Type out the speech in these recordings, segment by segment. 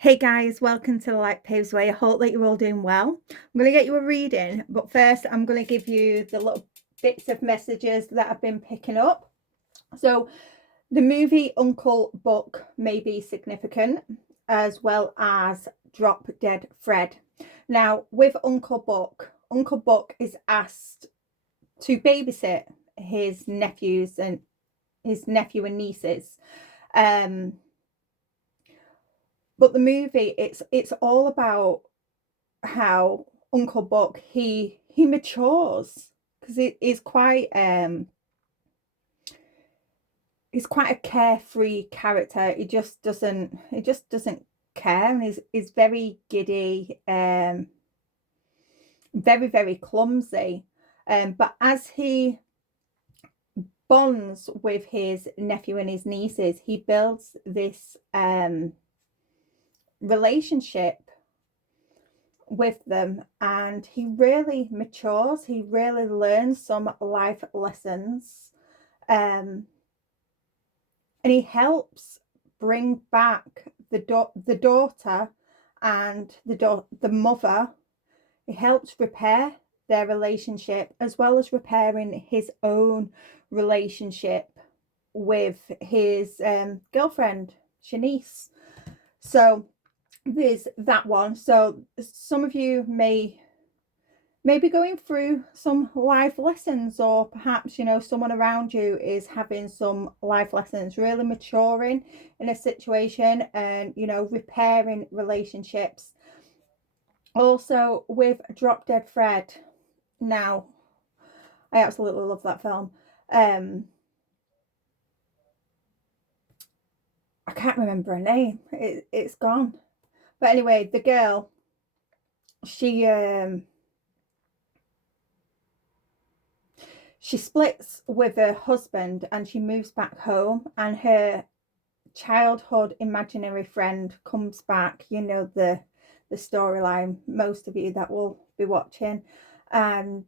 Hey guys, welcome to the Light Paves Way. I hope that you're all doing well. I'm going to get you a reading, but first I'm going to give you the little bits of messages that I've been picking up. So the movie Uncle Buck may be significant, as well as Drop Dead Fred. Now with Uncle Buck is asked to babysit his nephew and nieces. But the movie, it's all about how Uncle Buck he matures, because he's quite a carefree character. He just doesn't care, and he's very giddy, very clumsy. But as he bonds with his nephew and his nieces, he builds this relationship with them, and he really matures. He really learns some life lessons, and he helps bring back the daughter and the mother. He helps repair their relationship, as well as repairing his own relationship with his girlfriend Shanice. So there's that one. So some of you may be going through some life lessons, or perhaps someone around you is having some life lessons, really maturing in a situation, and repairing relationships. Also with Drop Dead Fred, now I absolutely love that film. I can't remember her name, it's gone. But anyway, the girl, she splits with her husband and she moves back home, and her childhood imaginary friend comes back. The storyline, most of you that will be watching, and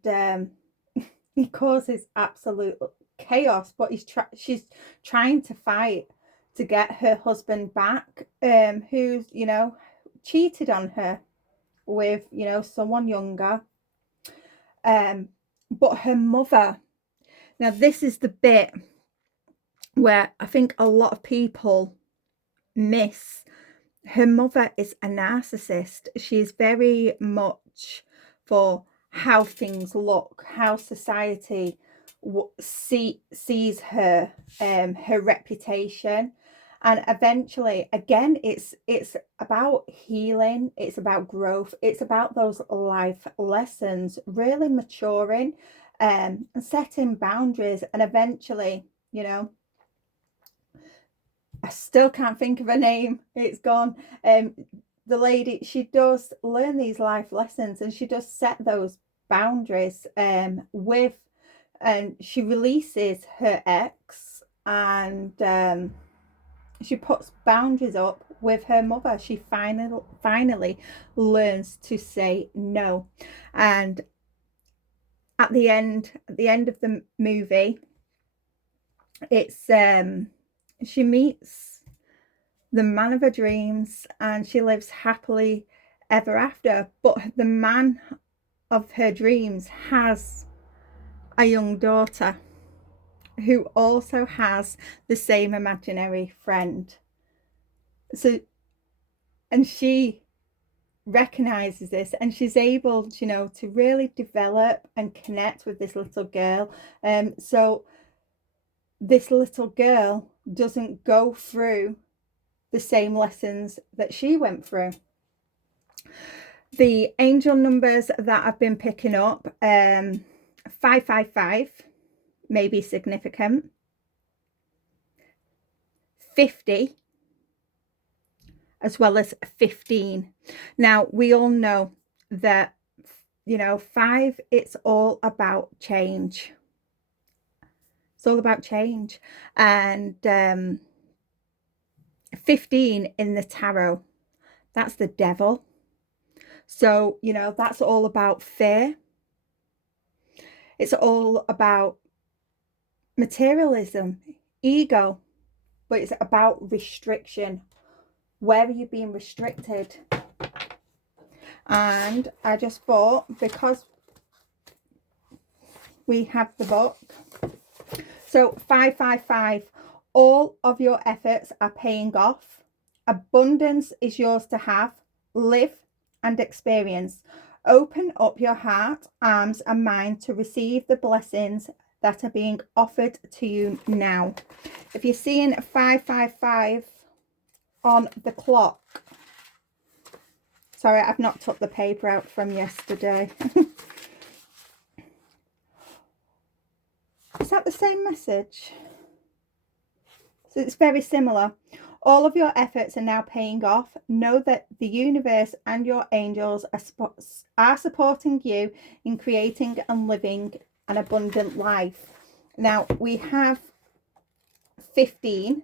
he causes absolute chaos, but she's trying to fight to get her husband back, who's cheated on her with someone younger. But her mother, now this is the bit where I think a lot of people miss. Her mother is a narcissist. She's very much for how things look, how society sees her, her reputation. And eventually, again, it's about healing, it's about growth, it's about those life lessons, really maturing, and setting boundaries. And eventually, I still can't think of her name, it's gone. The lady, she does learn these life lessons, and she does set those boundaries with, and she releases her ex, and she puts boundaries up with her mother. She finally learns to say no. And at the end of the movie, it's she meets the man of her dreams, and she lives happily ever after. But the man of her dreams has a young daughter who also has the same imaginary friend. So, and she recognizes this, and she's able to really develop and connect with this little girl. So this little girl doesn't go through the same lessons that she went through. The angel numbers that I've been picking up, 555 may be significant, 50, as well as 15. Now we all know that 5, it's all about change. It's all about change. And 15 in the tarot, that's the devil. So that's all about fear. It's all about materialism, ego, but it's about restriction. Where are you being restricted? And I just thought, because we have the book, so 555, all of your efforts are paying off. Abundance is yours to have, live and experience. Open up your heart, arms and mind to receive the blessings that are being offered to you now. If you're seeing 555 on the clock, sorry, I've not took the paper out from yesterday. Is that the same message? So it's very similar. All of your efforts are now paying off. Know that the universe and your angels are supporting you in creating and living an abundant life. Now we have 15.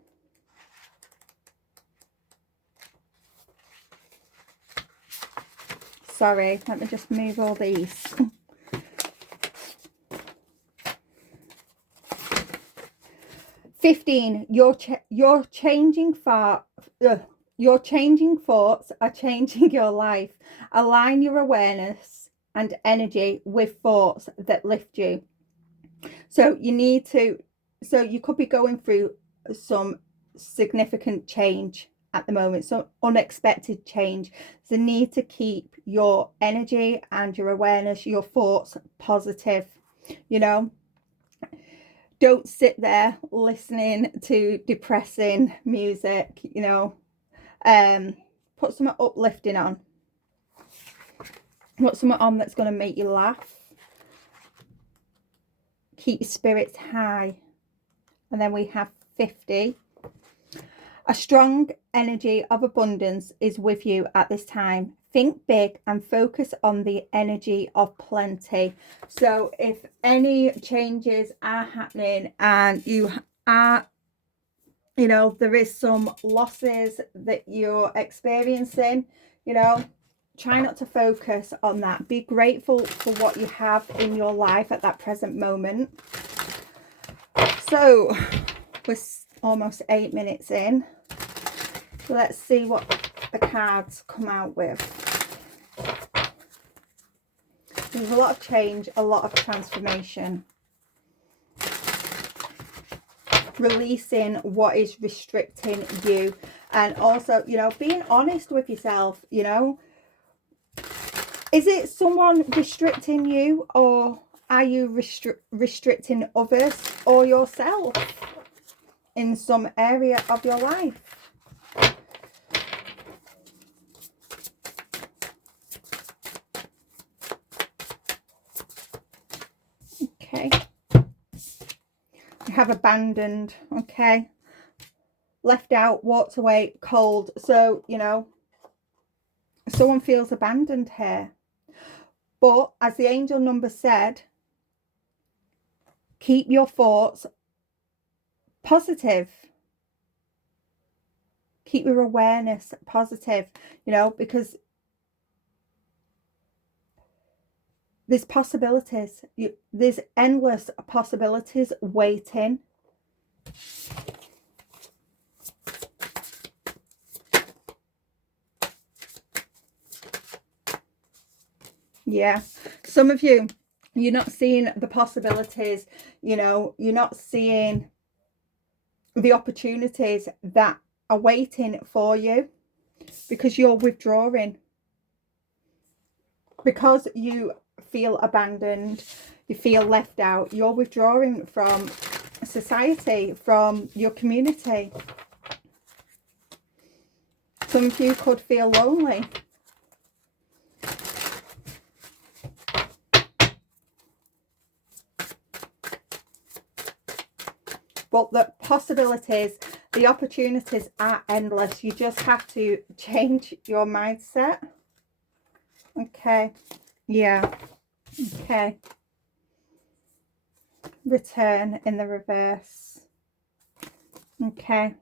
Sorry, let me just move all these. 15, your changing thoughts are changing your life. Align your awareness and energy with thoughts that lift you. So you could be going through some significant change at the moment, some unexpected change. So need to keep your energy and your awareness, your thoughts positive, you know. Don't sit there listening to depressing music, you know. Put something uplifting on. Put something on that's going to make you laugh. Keep your spirits high. And then we have 50. A strong energy of abundance is with you at this time. Think big and focus on the energy of plenty. So if any changes are happening and you are, you know, there is some losses that you're experiencing, you know, try not to focus on that. Be grateful for what you have in your life at that present moment. So we're almost 8 minutes in. So let's see what the cards come out with. There's a lot of change, a lot of transformation. Releasing what is restricting you. And also, you know, being honest with yourself, you know. Is it someone restricting you, or are you restricting others or yourself in some area of your life? Okay. You have abandoned, okay. Left out, walked away, cold. So, you know, someone feels abandoned here. But as the angel number said, keep your thoughts positive. Keep your awareness positive, you know, because there's possibilities. There's endless possibilities waiting. Yeah, some of you, you're not seeing the possibilities, you know, you're not seeing the opportunities that are waiting for you because you're withdrawing. Because you feel abandoned, you feel left out, you're withdrawing from society, from your community. Some of you could feel lonely. But the possibilities, the opportunities are endless. You just have to change your mindset. Okay. Yeah. Okay. Return in the reverse. Okay.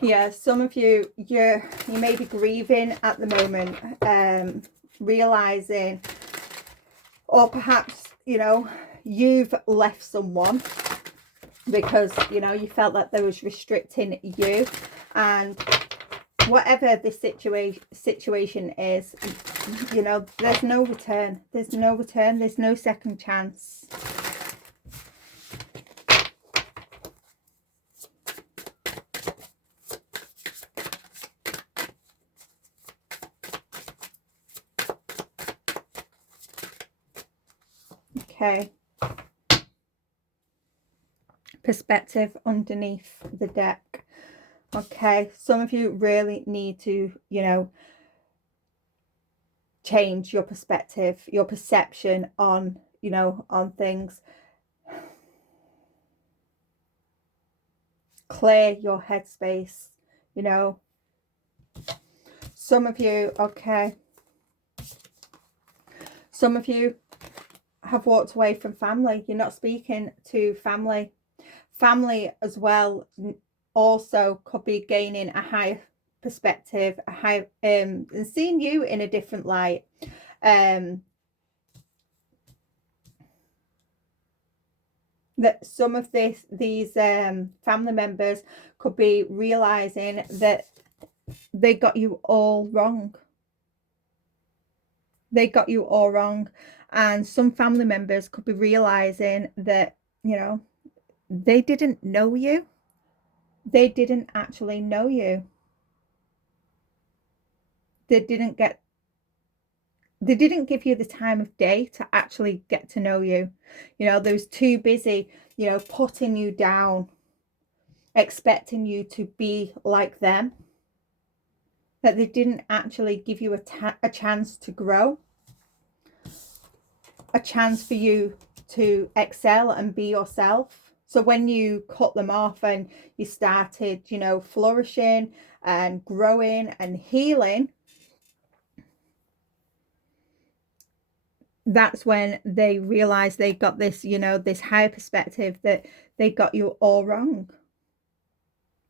Yeah, some of you, you may be grieving at the moment, realizing, or perhaps, you know, you've left someone because, you know, you felt that there was restricting you. And whatever this situation is, you know, there's no return. There's no return. There's no second chance. Okay. Perspective underneath the deck. Okay. Some of you really need to, you know, change your perspective, your perception on, you know, on things. Clear your headspace, you know. Some of you, okay. Some of you have walked away from family. You're not speaking to family. Family as well also could be gaining a high perspective, a high and seeing you in a different light. That some of these family members could be realizing that they got you all wrong. They got you all wrong. And some family members could be realizing that, you know, they didn't know you. They didn't actually know you. They didn't give you the time of day to actually get to know you. You know, they was too busy, you know, putting you down, expecting you to be like them, that they didn't actually give you a chance to grow, a chance for you to excel and be yourself. So when you cut them off and you started, you know, flourishing and growing and healing, that's when they realized they got this, you know, this higher perspective, that they got you all wrong.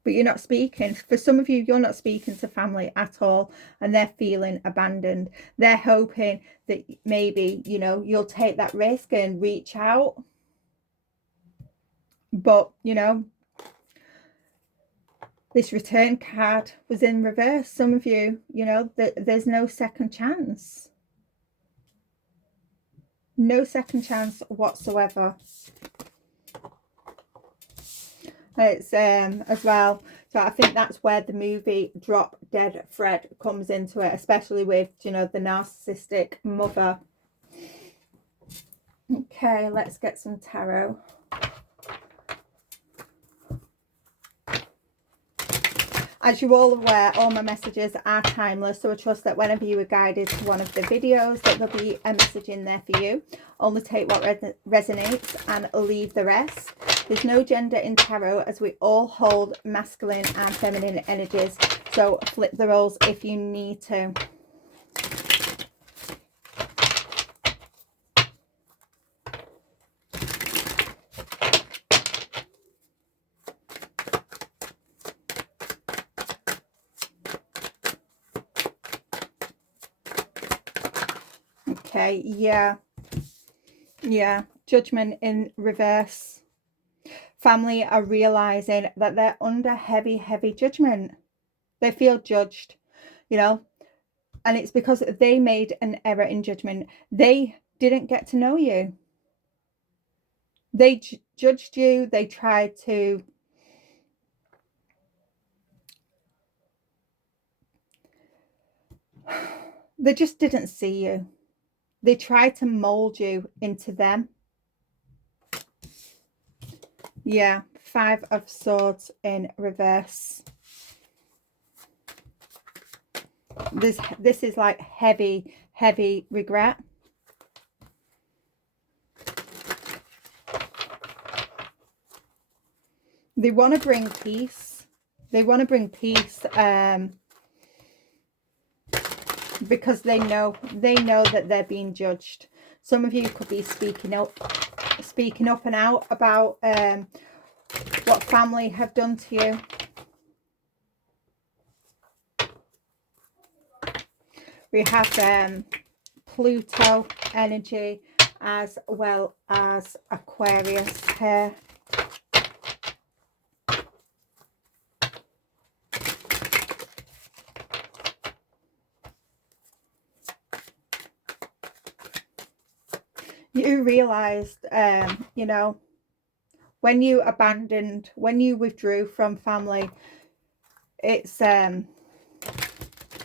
But you're not speaking. For some of you, you're not speaking to family at all, and they're feeling abandoned. They're hoping that maybe, you know, you'll take that risk and reach out. But, you know, this return card was in reverse. Some of you, you know, there's no second chance. No second chance whatsoever. It's as well, so I think that's where the movie Drop Dead Fred comes into it, especially with, you know, the narcissistic mother. Okay, let's get some tarot. As you're all aware, all my messages are timeless, so I trust that whenever you are guided to one of the videos, that there'll be a message in there for you. Only take what resonates and leave the rest. There's no gender in tarot, as we all hold masculine and feminine energies, so flip the roles if you need to. Okay, yeah, Judgment in reverse. Family are realizing that they're under heavy judgment. They feel judged, you know, and it's because they made an error in judgment. They didn't get to know you. They judged you. They tried to they just didn't see you. They tried to mold you into them. Yeah, 5 of Swords in reverse. This is like heavy regret. They want to bring peace. They want to bring peace because they know that they're being judged. Some of you could be speaking up and out about what family have done to you. We have Pluto energy as well as Aquarius here. You realized, you know, when you withdrew from family, it's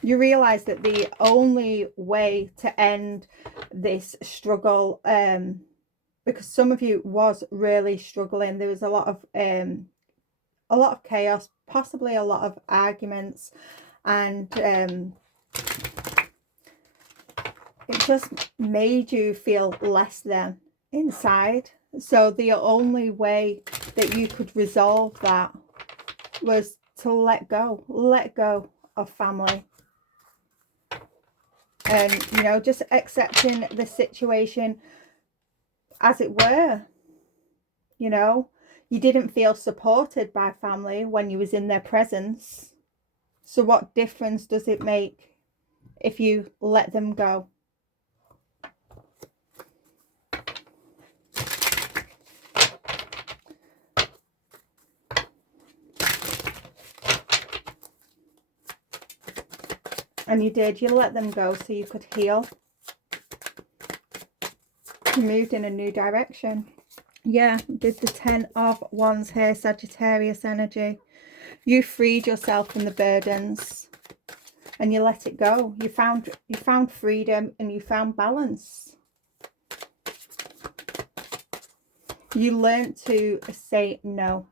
you realize that the only way to end this struggle, because some of you was really struggling, there was a lot of chaos, possibly a lot of arguments, and it just made you feel less than inside. So the only way that you could resolve that was to let go of family. And, you know, just accepting the situation as it were. You know, you didn't feel supported by family when you was in their presence. So what difference does it make if you let them go? And you did. You let them go so you could heal. You moved in a new direction. Yeah, did the 10 of Wands here, Sagittarius energy. You freed yourself from the burdens and you let it go. You found freedom and you found balance. You learned to say no.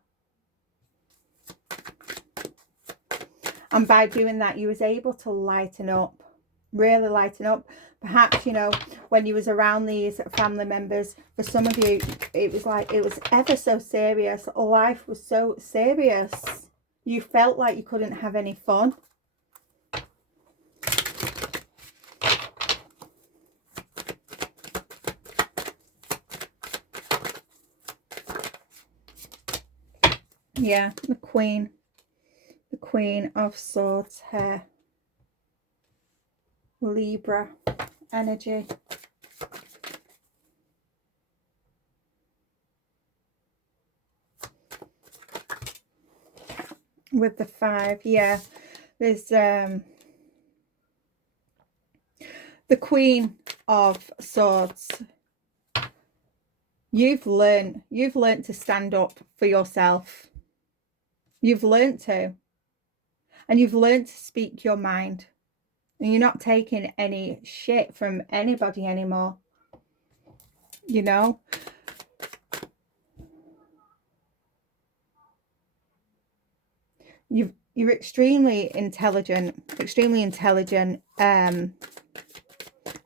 And by doing that, you was able to lighten up, really lighten up. Perhaps, you know, when you was around these family members, for some of you, it was like, it was ever so serious. Life was so serious. You felt like you couldn't have any fun. Yeah, the Queen of Swords here. Libra energy. With the 5, yeah, there's the Queen of Swords. You've learned to stand up for yourself. You've learned to. And you've learned to speak your mind. And you're not taking any shit from anybody anymore. You know? You're extremely intelligent, and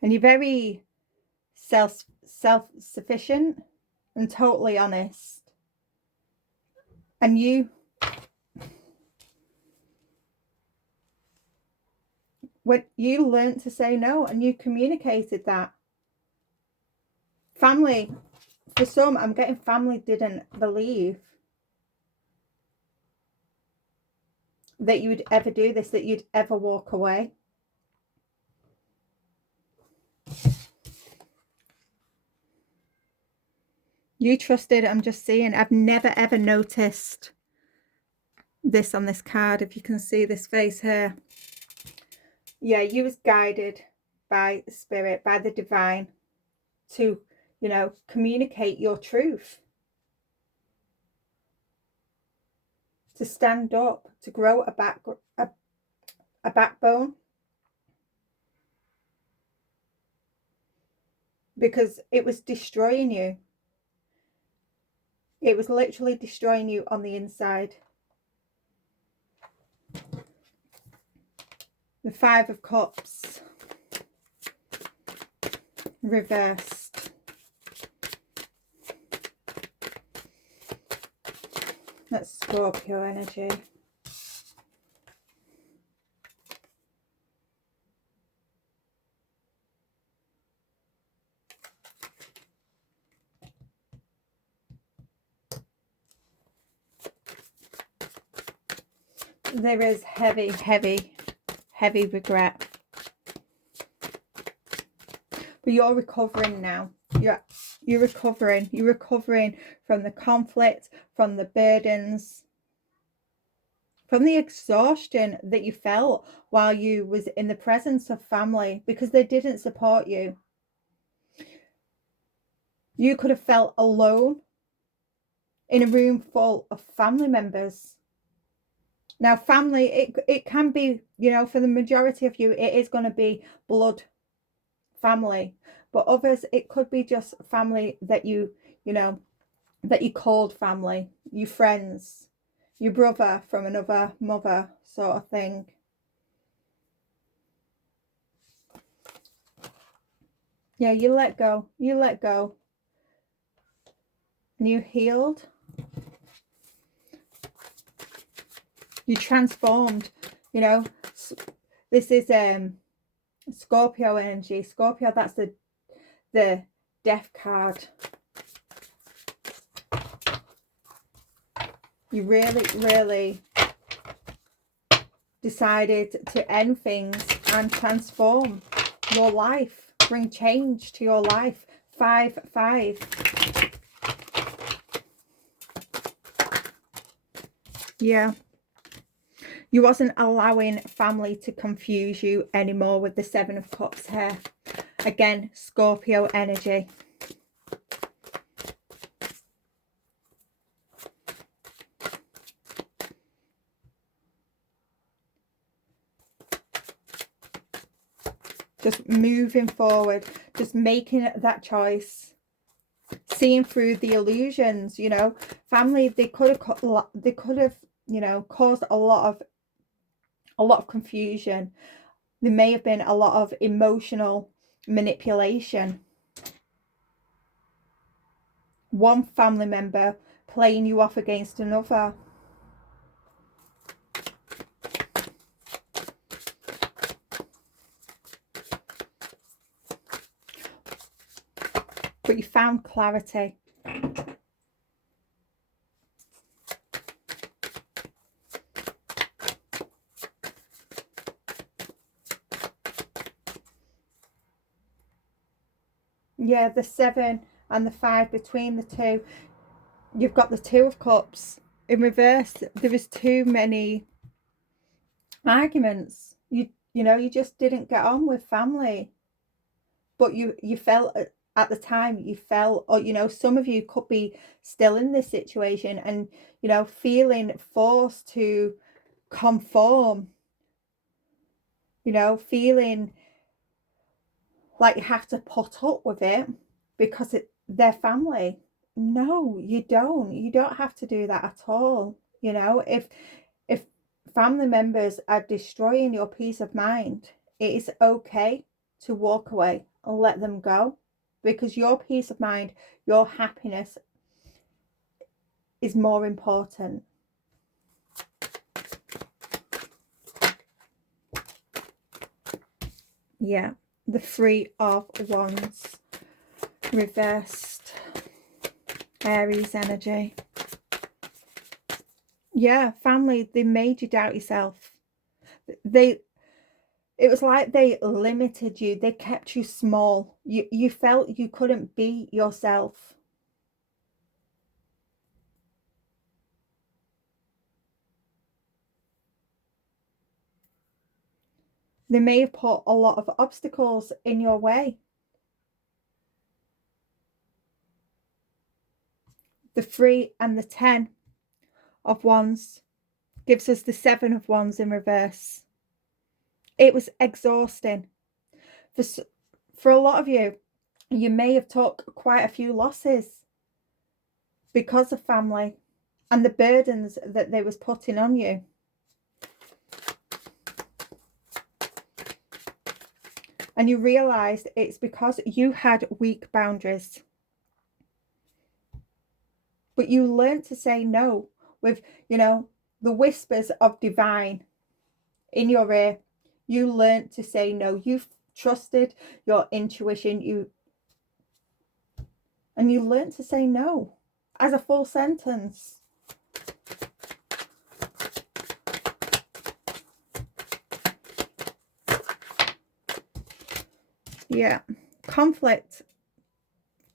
you're very self-sufficient and totally honest. And you learned to say no, and you communicated that. Family, for some, I'm getting family didn't believe that you would ever do this, that you'd ever walk away. You trusted. I'm just seeing, I've never ever noticed this on this card, if you can see this face here. Yeah, you was guided by spirit, by the divine, to, you know, communicate your truth, to stand up, to grow a backbone, because it was destroying you. It was literally destroying you on the inside. The 5 of Cups reversed. That's Scorpio energy. There is heavy regret. But you're recovering now. You're recovering. You're recovering from the conflict, from the burdens, from the exhaustion that you felt while you was in the presence of family, because they didn't support you. You could have felt alone in a room full of family members. Now, family, it can be, you know, for the majority of you, it is going to be blood family. But others, it could be just family that you know, that you called family, your friends, your brother from another mother sort of thing. Yeah, you let go. You let go. And you healed. You transformed. You know, this is Scorpio energy. Scorpio, that's the death card. You really, really decided to end things and transform your life, bring change to your life. 5-5. Yeah. You wasn't allowing family to confuse you anymore with the 7 of Cups here. Again, Scorpio energy. Just moving forward, just making that choice, seeing through the illusions. You know, family, they could have, you know, caused a lot of confusion. There may have been a lot of emotional manipulation. One family member playing you off against another. But you found clarity. Yeah, the 7 and the 5 between the two. You've got the 2 of Cups. In reverse, there was too many arguments. You know, you just didn't get on with family. But you felt at the time, you felt, or, you know, some of you could be still in this situation and, you know, feeling forced to conform. You know, feeling like you have to put up with it because they're family. No, you don't. You don't have to do that at all. You know, if family members are destroying your peace of mind, it is okay to walk away and let them go, because your peace of mind, your happiness is more important. Yeah, the 3 of Wands reversed. Aries energy. Yeah, family, they made you doubt yourself. It was like they limited you. They kept you small. You felt you couldn't be yourself. They may have put a lot of obstacles in your way. The 3 and the 10 of Wands gives us the 7 of Wands in reverse. It was exhausting. For a lot of you, you may have took quite a few losses because of family and the burdens that they was putting on you. And you realised it's because you had weak boundaries. But you learned to say no with, you know, the whispers of divine in your ear. You learned to say no. You trusted your intuition. And you learned to say no as a full sentence. Yeah. Conflict.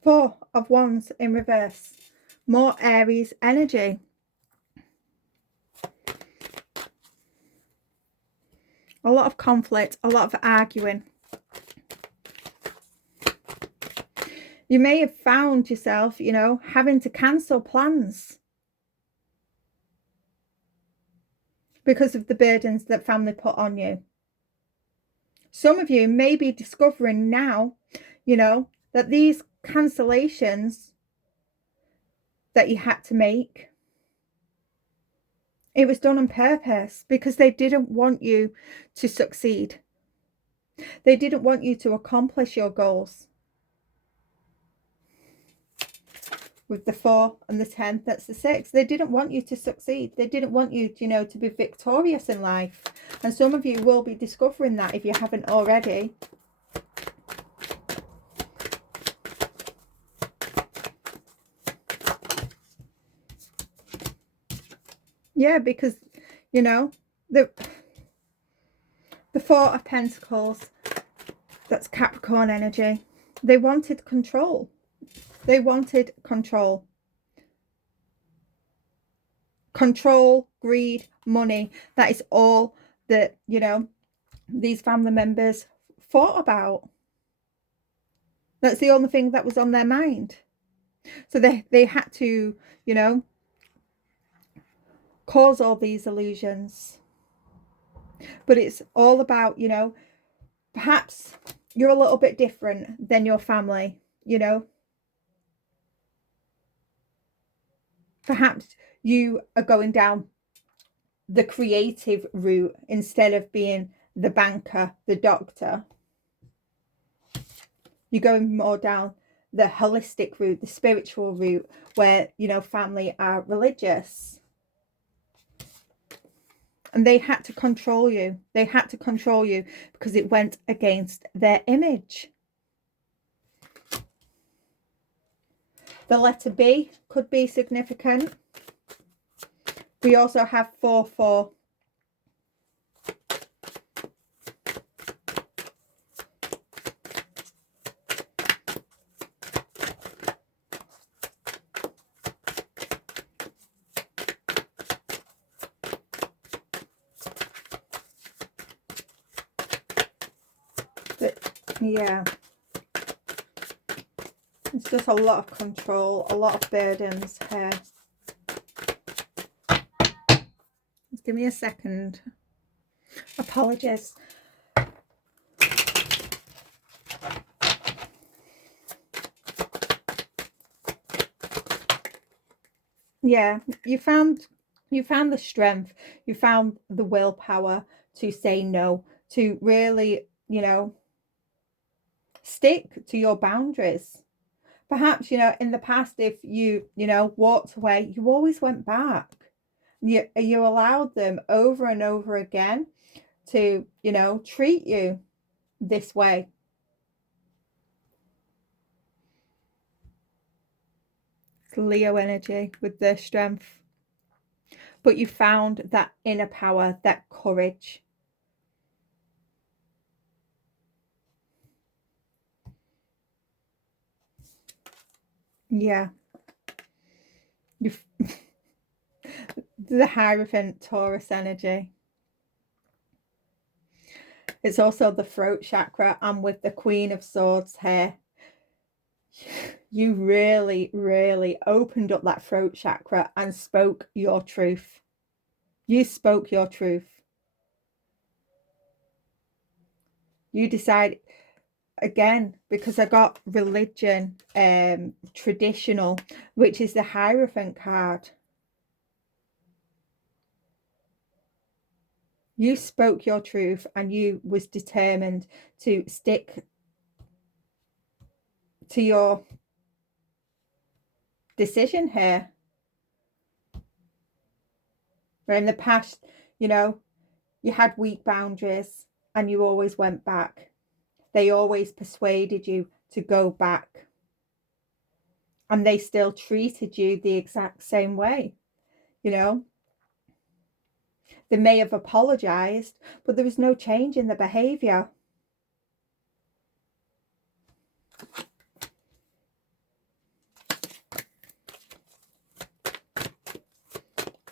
4 of Wands in reverse. More Aries energy. A lot of conflict, a lot of arguing. You may have found yourself, you know, having to cancel plans because of the burdens that family put on you. Some of you may be discovering now, you know, that these cancellations that you had to make, it was done on purpose because they didn't want you to succeed. They didn't want you to accomplish your goals. With the 4 and the 10, that's the 6. They didn't want you to succeed. They didn't want you, you know, to be victorious in life. And some of you will be discovering that if you haven't already. Yeah, because, you know, the 4 of Pentacles, that's Capricorn energy. They wanted control. They wanted control. Control, greed, money. That is all that, you know, these family members thought about. That's the only thing that was on their mind. So they had to, you know, cause all these illusions. But it's all about, you know, perhaps you're a little bit different than your family, you know. Perhaps you are going down the creative route instead of being the banker, the doctor. You're going more down the holistic route, the spiritual route, where, you know, family are religious. And they had to control you. They had to control you because it went against their image. The letter B could be significant. We also have 4-4. Yeah. It's just a lot of control, a lot of burdens here. Just give me a second. Apologies. Yeah, you found the strength, you found the willpower to say no, to really, you know, stick to your boundaries. Perhaps, you know, in the past, if you know, walked away, you always went back. You allowed them over and over again to, you know, treat you this way. It's Leo energy with their strength. But you found that inner power, that courage. Yeah. You've the Hierophant, Taurus energy. It's also the throat chakra, and with the Queen of Swords here, you really, really opened up that throat chakra and spoke your truth. You spoke your truth. You decide, again, because I got religion, traditional, which is the Hierophant card. You spoke your truth and you was determined to stick to your decision here. Where in the past, you know, you had weak boundaries and you always went back. They always persuaded you to go back. And they still treated you the exact same way, you know. They may have apologized, but there was no change in the behavior.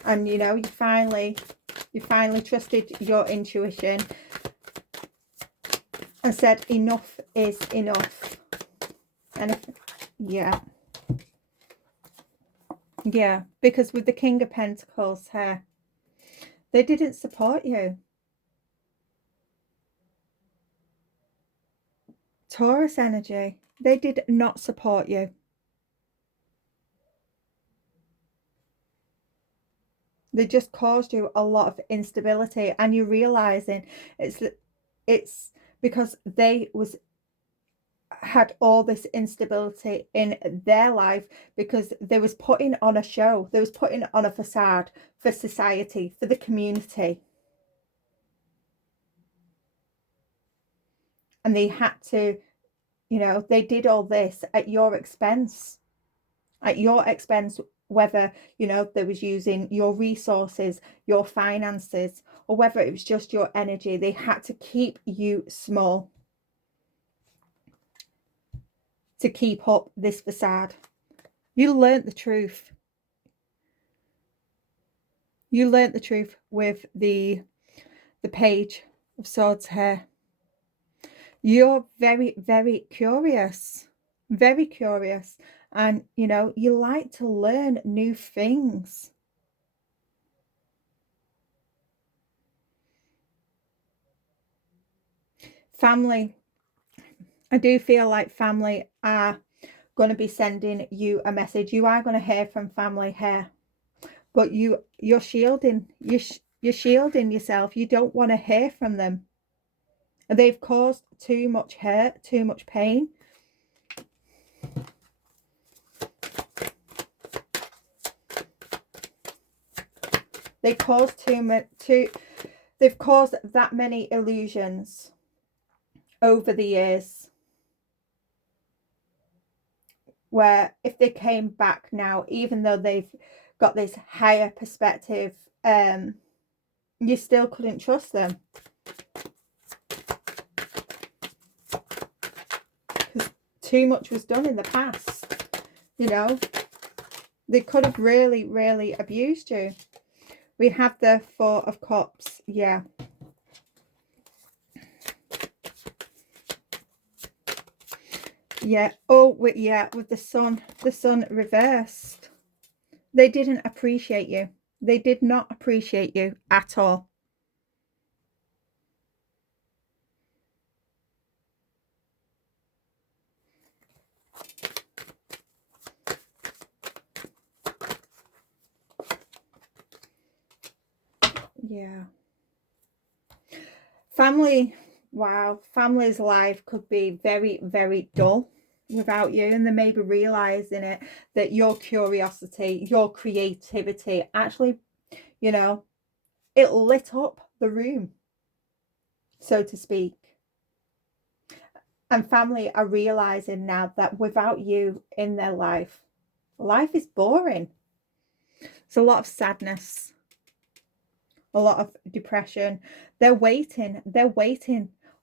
And, you know, you finally trusted your intuition and said enough is enough. And Yeah. Yeah, because with the King of Pentacles here, they didn't support you. Taurus energy, they did not support you. They just caused you a lot of instability, and you're realizing it's because they had all this instability in their life because they was putting on a show, they was putting on a facade for society, for the community, and they had to, you know, they did all this at your expense, whether, you know, they was using your resources, your finances, or whether it was just your energy. They had to keep you small to keep up this facade. You learnt the truth. You learnt the truth with the Page of Swords here. You're very, very curious. Very curious. And, you know, you like to learn new things. Family. I do feel like family are going to be sending you a message. You are going to hear from family here. But you're shielding. You're shielding yourself. You don't want to hear from them. They've caused too much hurt, too much pain. They caused they've caused that many illusions over the years, where if they came back now, even though they've got this higher perspective, you still couldn't trust them. Because too much was done in the past, you know. They could have really, really abused you. We have the Four of Cups, yeah. Yeah, oh, yeah, with the sun reversed. They didn't appreciate you. They did not appreciate you at all. Yeah. Family, wow, family's life could be very, very dull without you, and they may be realizing it, that your curiosity, your creativity actually, you know, it lit up the room, so to speak. And family are realizing now that without you in their life, life is boring. It's a lot of sadness, a lot of depression. They're waiting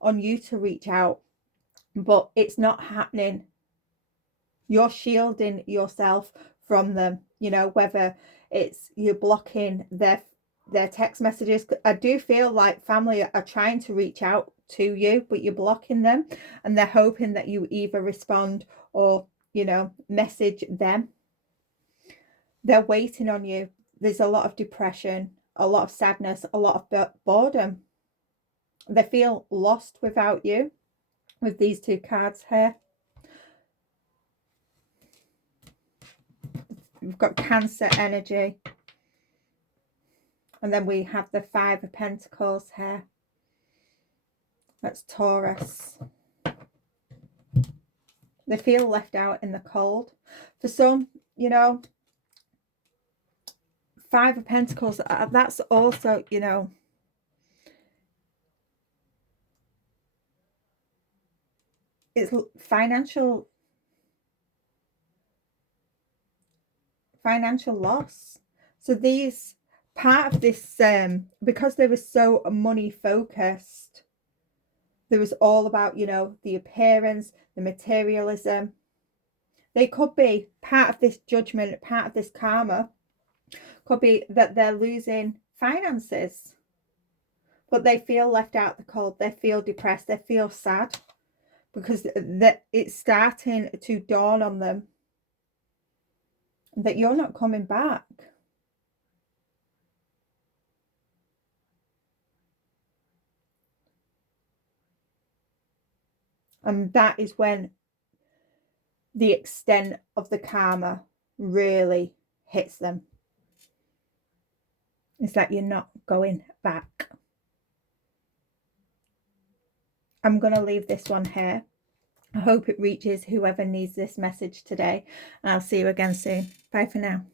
on you to reach out, but it's not happening. You're shielding yourself from them, you know, whether it's you're blocking their text messages. I do feel like family are trying to reach out to you, but you're blocking them, and they're hoping that you either respond or, you know, message them. They're waiting on you. There's a lot of depression, a lot of sadness, a lot of boredom. They feel lost without you with these two cards here. We've got Cancer energy. And then we have the Five of Pentacles here. That's Taurus. They feel left out in the cold. For some, you know, Five of Pentacles, that's also, you know, it's financial loss. So these, part of this, because they were so money focused, there was all about, you know, the appearance, the materialism. They could be part of this judgment, part of this karma, could be that they're losing finances, but they feel left out the cold. They feel depressed. They feel sad because that it's starting to dawn on them that you're not coming back. And that is when the extent of the karma really hits them. It's like you're not going back. I'm going to leave this one here. I hope it reaches whoever needs this message today. And I'll see you again soon. Bye for now.